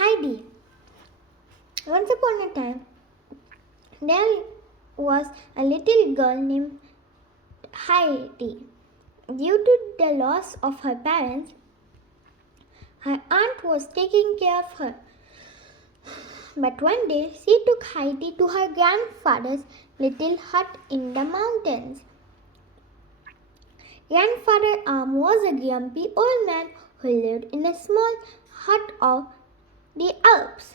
Heidi. Once upon a time, there was a little girl named Heidi. Due to the loss of her parents, her aunt was taking care of her. But one day, she took Heidi to her grandfather's little hut in the mountains. Grandfather was a grumpy old man who lived in a small hut of the Alps.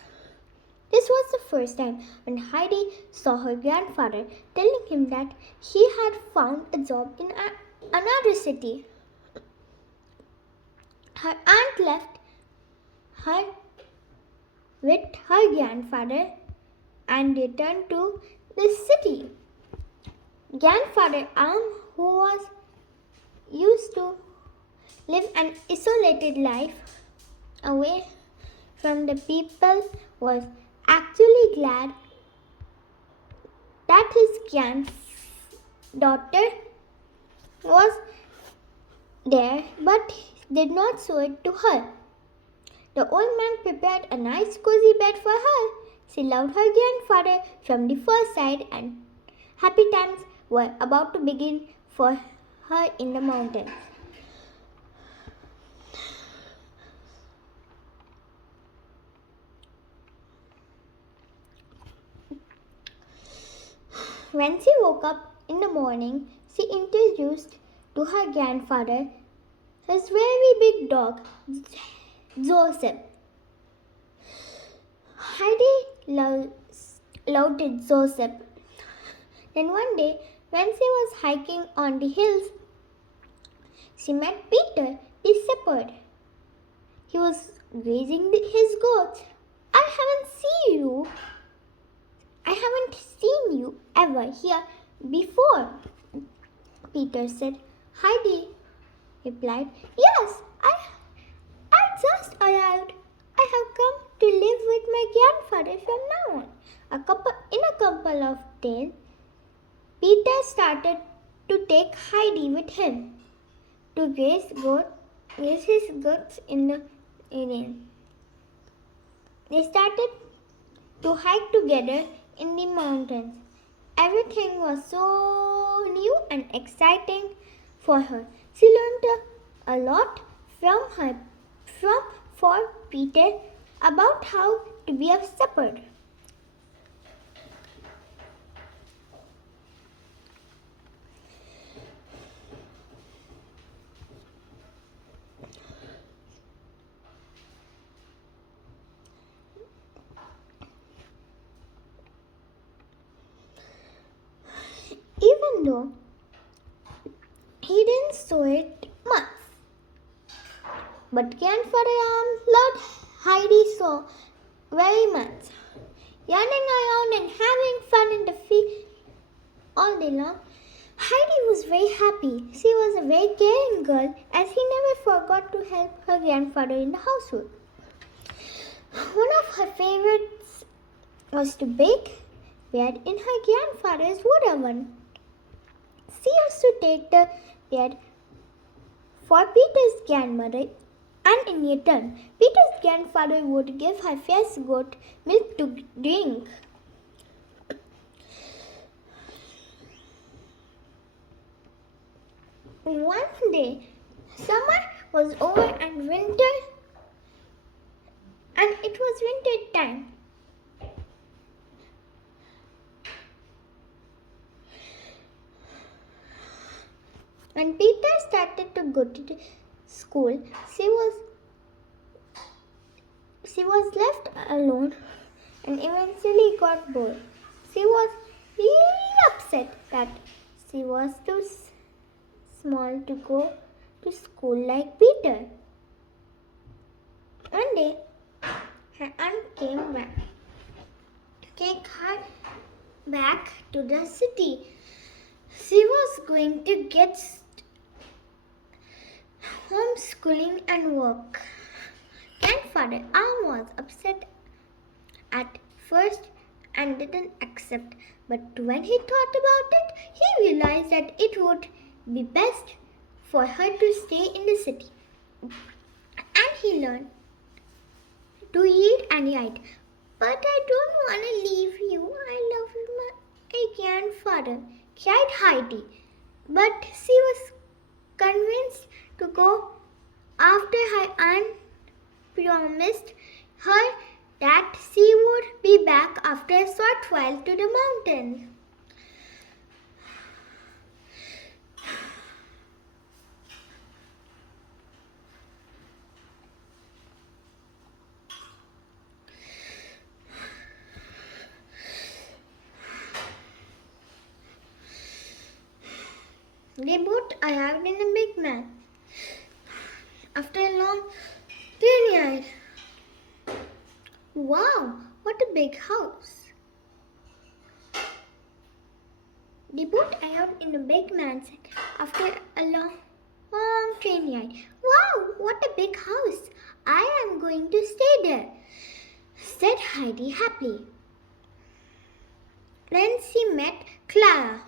This was the first time when Heidi saw her grandfather telling him that he had found a job in another city. Her aunt left her with her grandfather and returned to the city. Grandfather who was used to live an isolated life away from the people, was actually glad that his granddaughter was there, but did not show it to her. The old man prepared a nice cozy bed for her. She loved her grandfather from the first sight, and happy times were about to begin for her in the mountains. When she woke up in the morning, she introduced to her grandfather his very big dog, Joseph. Heidi loved Joseph. Then one day, when she was hiking on the hills, she met Peter, the shepherd. He was grazing his goats. I haven't seen you ever here before, Peter said. Heidi replied, Yes, I just arrived. I have come to live with my grandfather from now on. In a couple of days, Peter started to take Heidi with him to graze his goats in the evening. They started to hike together in the mountains. Everything was so new and exciting for her. She learned a lot from Peter about how to be a shepherd. Even though he didn't show it much. But Grandfather loved Heidi so very much. Running around and having fun in the field all day long, Heidi was very happy. She was a very caring girl, as he never forgot to help her grandfather in the household. One of her favorites was to bake bread in her grandfather's wood oven. She used to take the bread for Peter's grandmother, and in return, Peter's grandfather would give her fresh goat milk to drink. One day, summer was over and it was winter time. When Peter started to go to school, she was left alone and eventually got bored. She was really upset that she was too small to go to school like Peter. One day, her aunt came back to take her back to the city. She was going to get homeschooling and work. Grandfather was upset at first and didn't accept, but when he thought about it, he realized that it would be best for her to stay in the city. And he learned to eat and eat. But I don't want to leave you. I love my grandfather, cried Heidi. But she was convinced to go after her aunt promised her that she would be back after a short while to the mountain. They both arrived in a big man. After a long journey. Wow, what a big house! They both arrived in a big mansion after a long train ride. Wow, what a big house! I am going to stay there, said Heidi happily. Then she met Clara,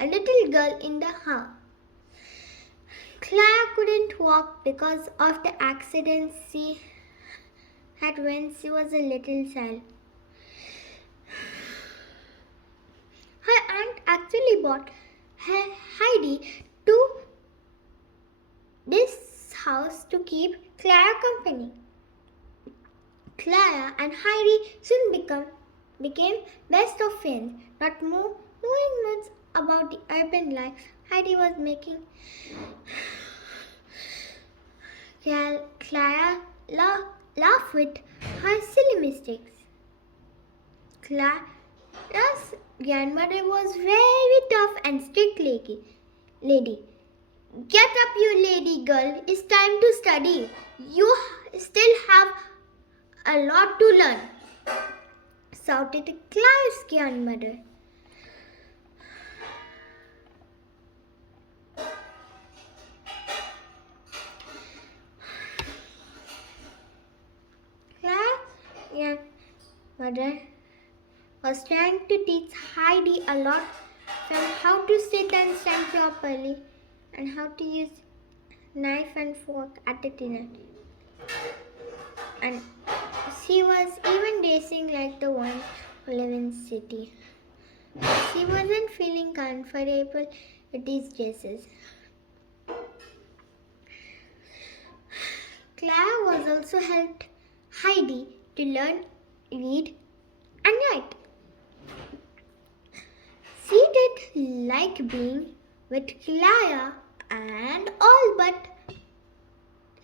a little girl in the house. Clara couldn't walk because of the accident she had when she was a little child. Her aunt actually brought Heidi to this house to keep Clara company. Clara and Heidi soon became best of friends. Not knowing much about the urban life Heidi was making, Clara laughed with her silly mistakes. Clara's grandmother was very tough and strict lady. Get up, you lady girl. It's time to study. You still have a lot to learn, shouted Clara's grandmother. Clara's grandmother was trying to teach Heidi a lot, from how to sit and stand properly and how to use knife and fork at the dinner. And she was even dressing like the ones who live in city. She wasn't feeling comfortable with these dresses. Clara was also helped Heidi to learn read and write. She did like being with Clara and all, but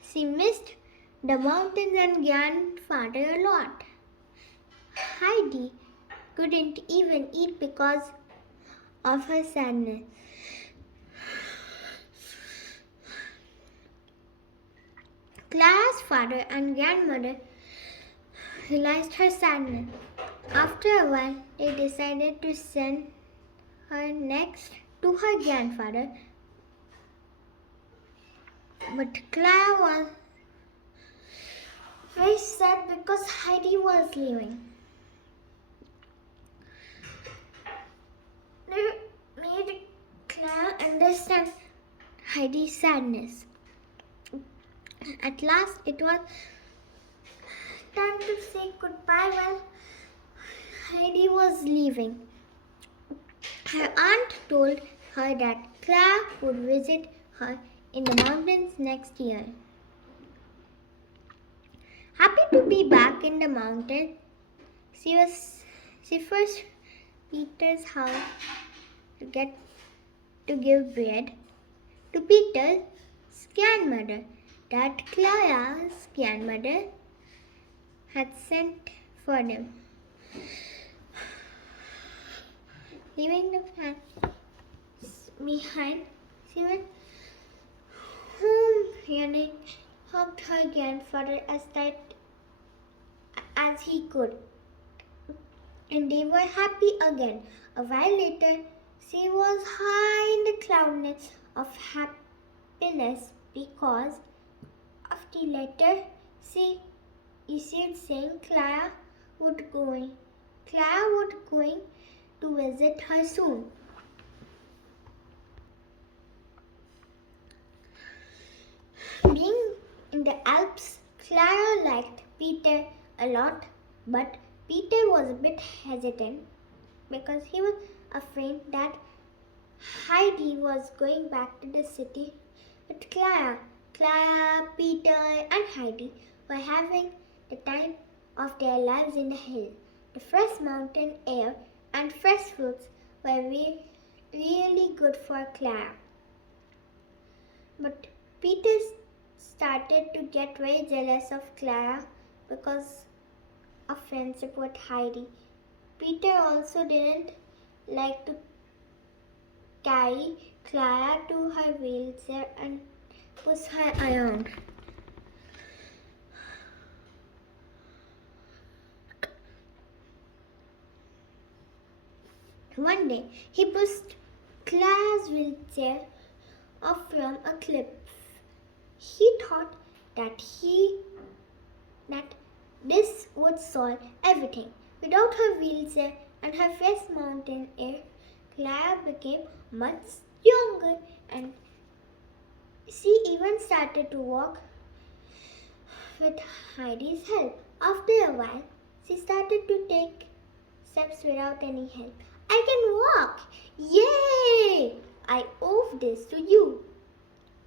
she missed the mountains and grandfather a lot. Heidi couldn't even eat because of her sadness. Clara's father and grandmother realized her sadness. After a while, they decided to send her next to her grandfather. But Clara was very sad because Heidi was leaving. They made Clara understand Heidi's sadness. At last, it was time to say goodbye while Heidi was leaving. Her aunt told her that Clara would visit her in the mountains next year. Happy to be back in the mountain, she first Peter's house to give bread to Peter's grandmother that Clara's grandmother had sent for them. Leaving the fan behind, she went home and hugged her grandfather as tight as he could. And they were happy again. A while later, she was high in the cloudness of happiness because of the letter she issued saying Clara would going to visit her soon. Being in the Alps, Clara liked Peter a lot, but Peter was a bit hesitant because he was afraid that Heidi was going back to the city with Clara. Clara, Peter, and Heidi were having the time of their lives in the hill. The fresh mountain air and fresh fruits were really good for Clara. But Peter started to get very jealous of Clara because of friendship with Heidi. Peter also didn't like to carry Clara to her wheelchair and push her around. One day, he pushed Clara's wheelchair off from a cliff. He thought that this would solve everything. Without her wheelchair and her fresh mountain air, Clara became much younger and she even started to walk with Heidi's help. After a while, she started to take steps without any help. I can walk! Yay! I owe this to you,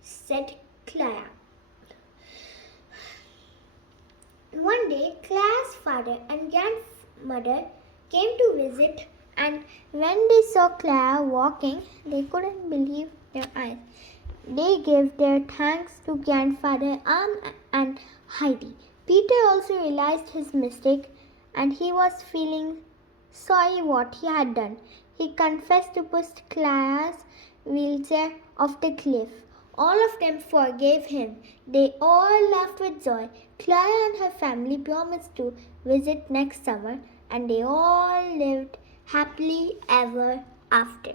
said Clara. One day, Clara's father and grandmother came to visit, and when they saw Clara walking, they couldn't believe their eyes. They gave their thanks to grandfather and Heidi. Peter also realized his mistake and he was feeling sorry what he had done. He confessed to push Clara's wheelchair off the cliff. All of them forgave him. They all laughed with joy. Clara and her family promised to visit next summer, and they all lived happily ever after.